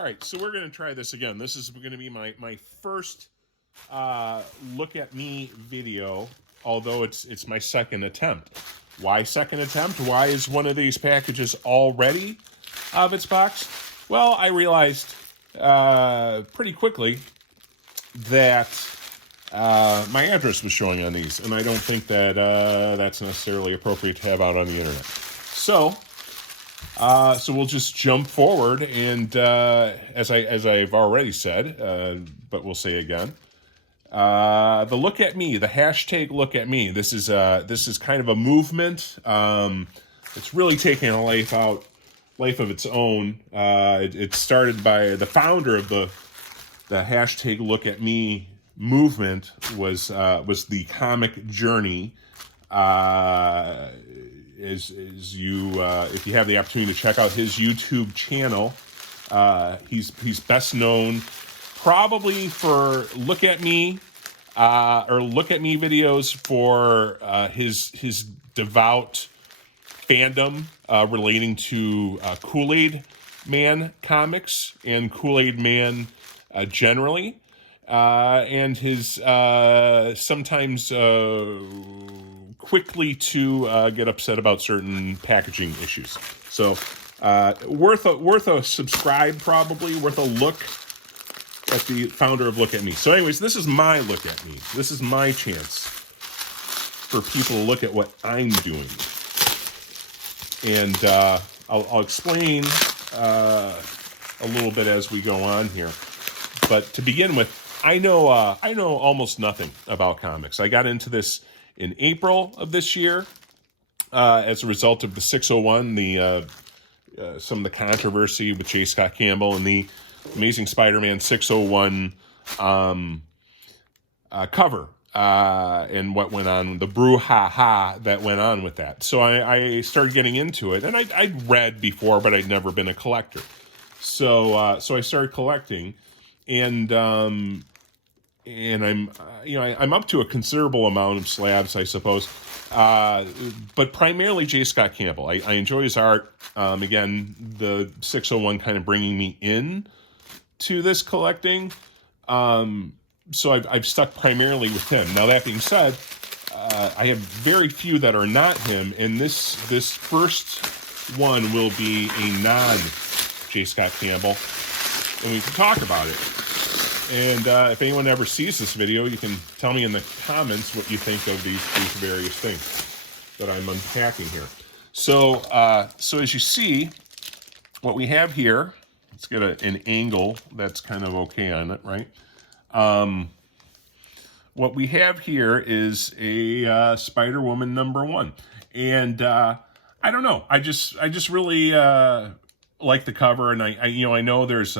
All right, so we're going to try this again. This is going to be my first look at me video, although it's my second attempt. Why second attempt? Why is one of these packages already out of its box? Well, I realized pretty quickly that my address was showing on these, and I don't think that that's necessarily appropriate to have out on the internet. So we'll just jump forward, and as I've already said, but we'll say again, the look at me, the hashtag look at me. This is kind of a movement. It's really taking a life of its own. It started by the founder of the hashtag look at me movement was the comic Journey. If you have the opportunity to check out his YouTube channel, he's best known probably for look at me videos for his devout fandom relating to Kool-Aid Man comics and Kool-Aid Man generally, and his sometimes quickly to get upset about certain packaging issues. So worth a subscribe, probably worth a look at the founder of Look at Me. So anyways, this is my Look at Me. This is my chance for people to look at what I'm doing. And I'll explain a little bit as we go on here. But to begin with, I know almost nothing about comics. I got into this in April of this year as a result of the 601, some of the controversy with J. Scott Campbell and the Amazing Spider-Man 601 cover and what went on, the brouhaha that went on with that. So I started getting into it, and I'd read before, but I'd never been a collector. So I started collecting, and I'm I'm up to a considerable amount of slabs, I suppose, but primarily J. Scott Campbell. I enjoy his art. Again, the 601 kind of bringing me in to this collecting. So I've stuck primarily with him. Now, that being said, I have very few that are not him, and this first one will be a non-J. Scott Campbell, and we can talk about it. And if anyone ever sees this video, you can tell me in the comments what you think of these various things that I'm unpacking here. So as you see, what we have here, let's get an angle that's kind of okay on it, right? What we have here is a Spider-Woman #1, and I don't know. I just really like the cover, and I know there's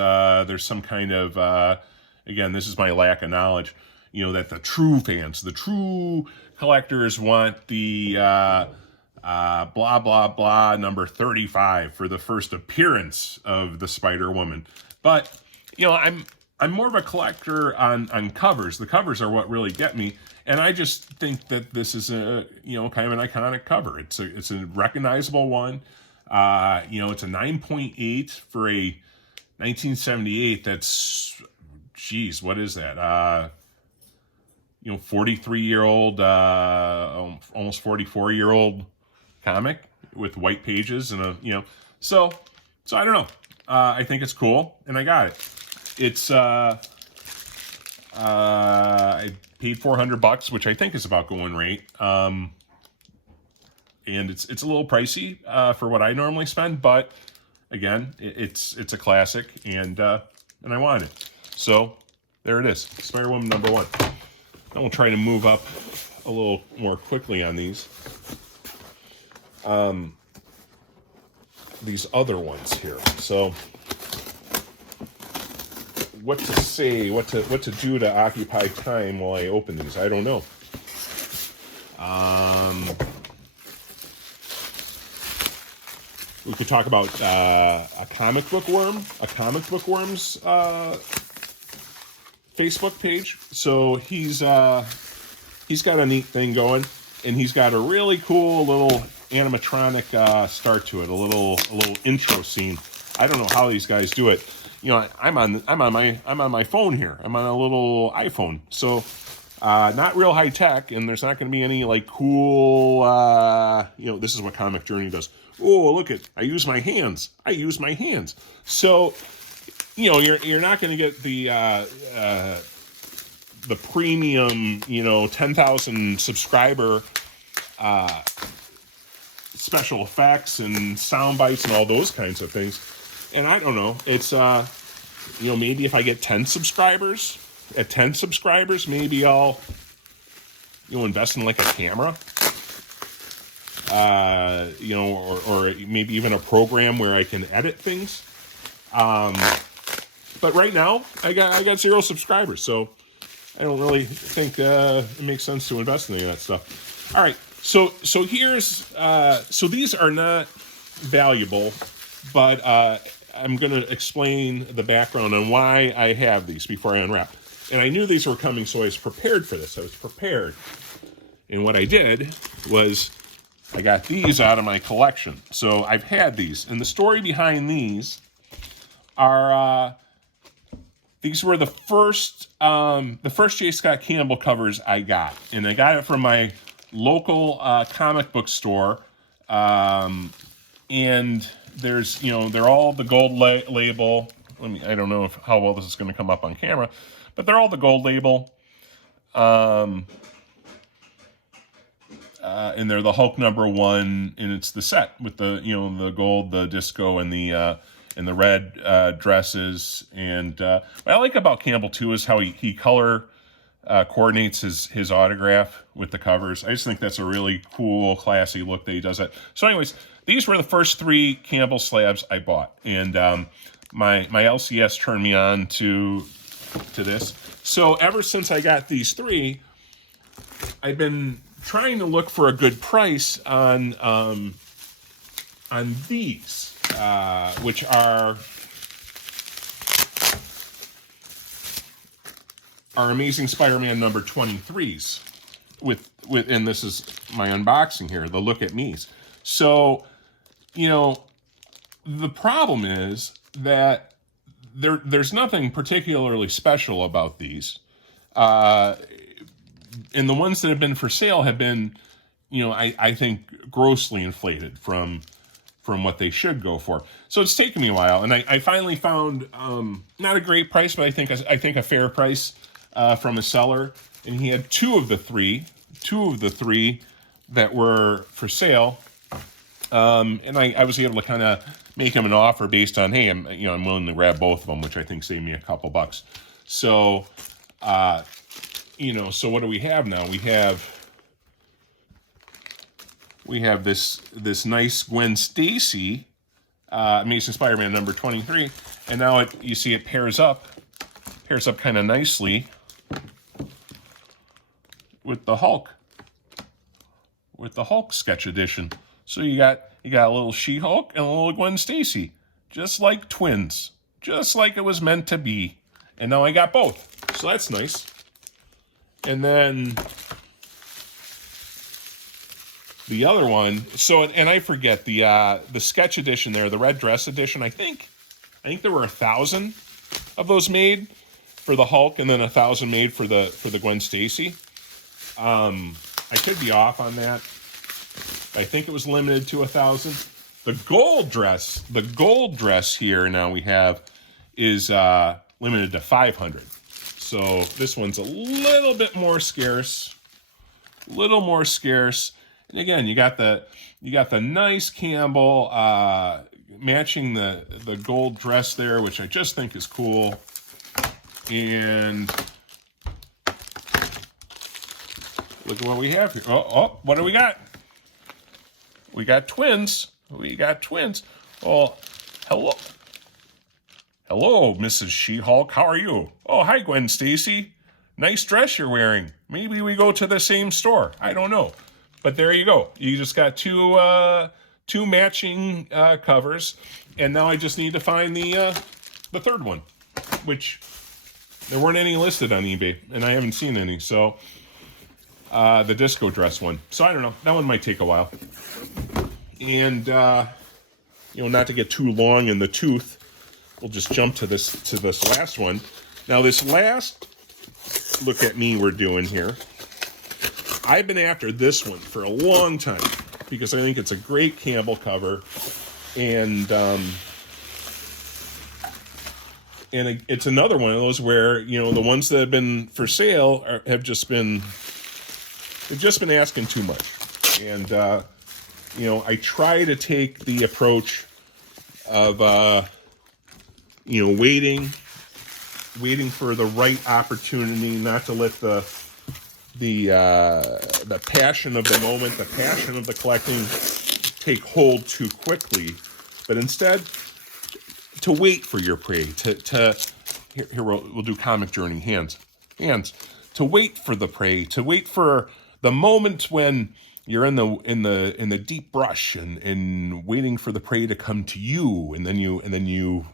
some kind of again, this is my lack of knowledge, that the true fans, the true collectors want the blah, blah, blah, number 35 for the first appearance of the Spider-Woman. But, I'm more of a collector on covers. The covers are what really get me. And I just think that this is a, kind of an iconic cover. It's a recognizable one. It's a 9.8 for a 1978. That's, geez, what is that? 43-year-old, almost 44-year-old comic with white pages and so I don't know. I think it's cool, and I got it. It's I paid $400, which I think is about going rate. And it's a little pricey for what I normally spend, but again, it's a classic, and I wanted it. So there it is, Spider-Woman #1. Now we'll try to move up a little more quickly on these other ones here. So what to say, what to do to occupy time while I open these, I don't know. We could talk about a comic book worm's Facebook page. So he's got a neat thing going, and he's got a really cool little animatronic start to it, a little intro scene. I don't know how these guys do it. You know, I'm on my phone here. I'm on a little iPhone, so not real high tech, and there's not going to be any like cool. You know, this is what Comic Journey does. Oh, look at, I use my hands. So, you know, you're not going to get the premium, you know, 10,000 subscriber special effects and sound bites and all those kinds of things. And I don't know, it's you know, maybe if I get 10 subscribers, maybe I'll, you know, invest in like a camera, you know, or maybe even a program where I can edit things. But right now I got 0 subscribers, so I don't really think it makes sense to invest in any of that stuff. All right, so here's so these are not valuable, but I'm going to explain the background on why I have these before I unwrap. And I knew these were coming, so I was prepared for this. I was prepared. And what I did was I got these out of my collection. So I've had these. And the story behind these are these were the first J. Scott Campbell covers I got. And I got it from my local comic book store. And there's, you know, they're all the gold label. I don't know how well this is going to come up on camera, but they're all the gold label. And they're the Hulk #1, and it's the set with the, you know, the gold, the disco, and the red dresses. And what I like about Campbell too is how he color coordinates his autograph with the covers. I just think that's a really cool, classy look that he does that. So anyways, these were the first 3 Campbell slabs I bought, and my LCS turned me on to this. So ever since I got these 3, I've been trying to look for a good price on these, which are Amazing Spider-Man number 23s. And this is my unboxing here, the look at me's. So, you know, the problem is that there's nothing particularly special about these. And the ones that have been for sale have been, you know, I think grossly inflated from what they should go for. So it's taken me a while, and I finally found not a great price, but I think a fair price from a seller, and he had two of the three that were for sale. And I was able to kind of make him an offer based on, hey, I'm willing to grab both of them, which I think saved me a couple bucks. So, so what do we have now? We have this nice Gwen Stacy, Amazing Spider-Man number 23, and now you see it pairs up kind of nicely with the Hulk sketch edition. So you got a little She-Hulk and a little Gwen Stacy, just like twins, just like it was meant to be. And now I got both, so that's nice. And then the other one, and I forget the sketch edition there, the red dress edition. I think there were 1,000 of those made for the Hulk, and then 1,000 made for the Gwen Stacy. I could be off on that. I think it was limited to 1,000. The gold dress here now we have is limited to 500. So this one's a little bit more scarce. And again, you got the nice Campbell matching the gold dress there, which I just think is cool. And look at what we have here. Oh, what do we got? We got twins. Oh, hello. Hello, Mrs. She-Hulk. How are you? Oh, hi, Gwen Stacy. Nice dress you're wearing. Maybe we go to the same store. I don't know. But there you go. You just got two matching covers. And now I just need to find the third one, which there weren't any listed on eBay, and I haven't seen any. So the disco dress one. So I don't know. That one might take a while. And not to get too long in the tooth, we'll just jump to this last one. Now, this last look at me we're doing here, I've been after this one for a long time because I think it's a great Campbell cover, and it's another one of those where the ones that have been for sale have just been asking too much, and I try to take the approach of waiting for the right opportunity, not to let the passion of the moment, the passion of the collecting take hold too quickly, but instead to wait for your prey. Here we'll do comic journey hands. To wait for the prey, to wait for the moment when you're in the deep brush and waiting for the prey to come to you, and then you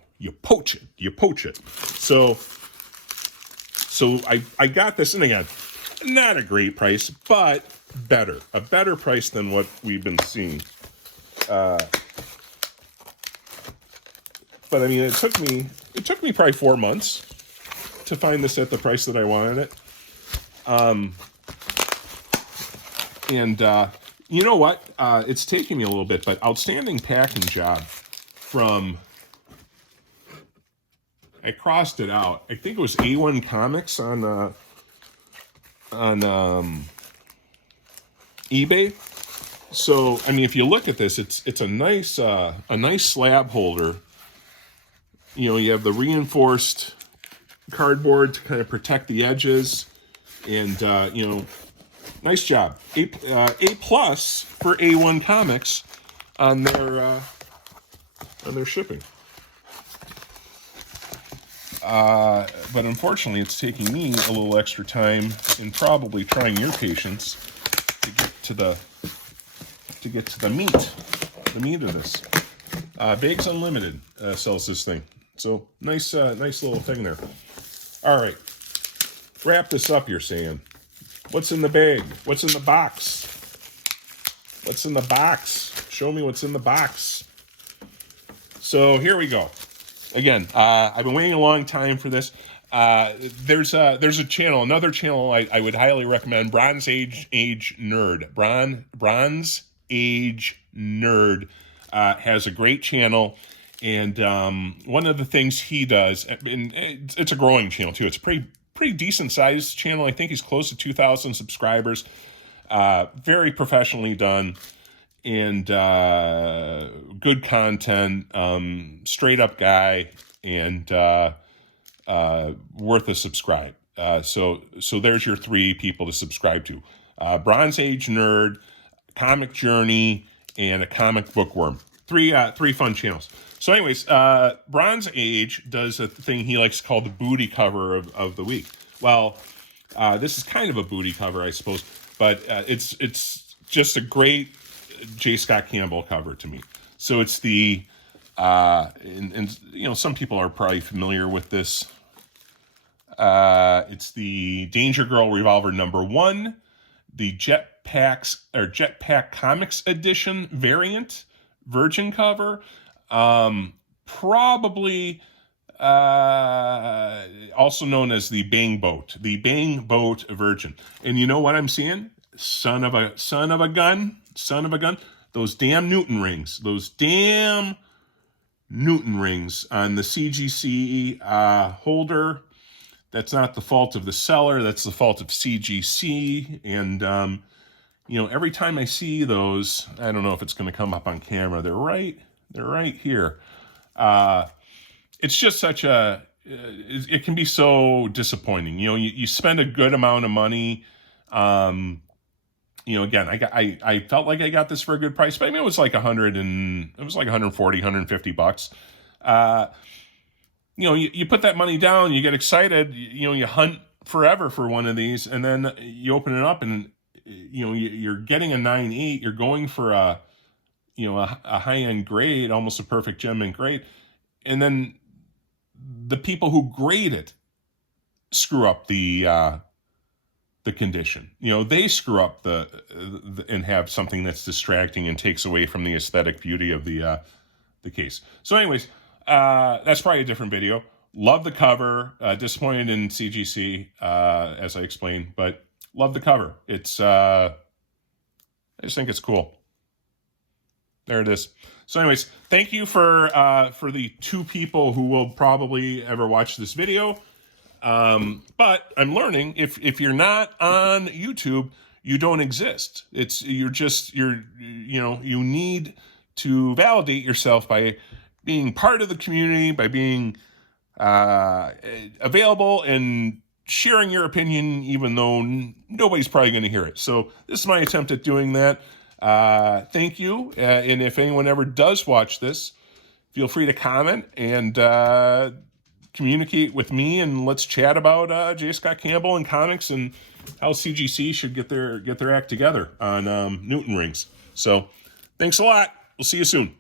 poach it. So I got this, and again, not a great price, but a better price than what we've been seeing. But I mean, it took me probably 4 months to find this at the price that I wanted it. And you know what? It's taking me a little bit, but outstanding packing job from. I crossed it out. I think it was A1 Comics on eBay. So I mean, if you look at this, it's a nice slab holder. You have the reinforced cardboard to kind of protect the edges, and nice job. A plus for A1 Comics on their shipping. But unfortunately, it's taking me a little extra time and probably trying your patience to get to the meat of this. Bags Unlimited sells this thing. So nice little thing there. All right, wrap this up. You're saying, what's in the bag? What's in the box? What's in the box? Show me what's in the box. So here we go. Again, I've been waiting a long time for this. There's a channel, another channel I would highly recommend. Bronze Age Nerd. Bronze Age Nerd has a great channel. And one of the things he does, and it's a growing channel too. It's a pretty decent sized channel. I think he's close to 2,000 subscribers. Very professionally done, and good content. Straight up guy, and worth a subscribe. So there's your 3 people to subscribe to: Bronze Age Nerd, Comic Journey, and a Comic Bookworm. 3 fun channels. So anyways, Bronze Age does a thing he likes to call the booty cover of the week. Well, this is kind of a booty cover, I suppose, but it's just a great J. Scott Campbell cover to me. So it's the, and some people are probably familiar with this. It's the Danger Girl Revolver #1, the Jetpack Comics Edition variant, virgin cover. Probably also known as the Bang Boat Virgin. And you know what I'm seeing? Son of a gun. Those damn Newton rings on the CGC holder. That's not the fault of the seller. That's the fault of CGC. And every time I see those, I don't know if it's going to come up on camera. They're right here. It's just such it can be so disappointing. You spend a good amount of money. Again, I felt like I got this for a good price, but I mean, it was like $140, $150. You put that money down, you get excited, you hunt forever for one of these, and then you open it up and, you're getting a 9.8, you're going for a high-end grade, almost a perfect gem mint grade, and then the people who grade it screw up the condition. They screw up the and have something that's distracting and takes away from the aesthetic beauty of the the case. So anyways, that's probably a different video. Love the cover. Disappointed in CGC, as I explained, but love the cover. It's I just think it's cool. There it is. So anyways, thank you for the 2 people who will probably ever watch this video. But I'm learning if you're not on YouTube, you don't exist. You need to validate yourself by being part of the community, by being available and sharing your opinion, even though nobody's probably going to hear it. So this is my attempt at doing that. Thank you. And if anyone ever does watch this, feel free to comment and communicate with me, and let's chat about J. Scott Campbell and comics and how CGC should get their act together on Newton rings. So thanks a lot. We'll see you soon.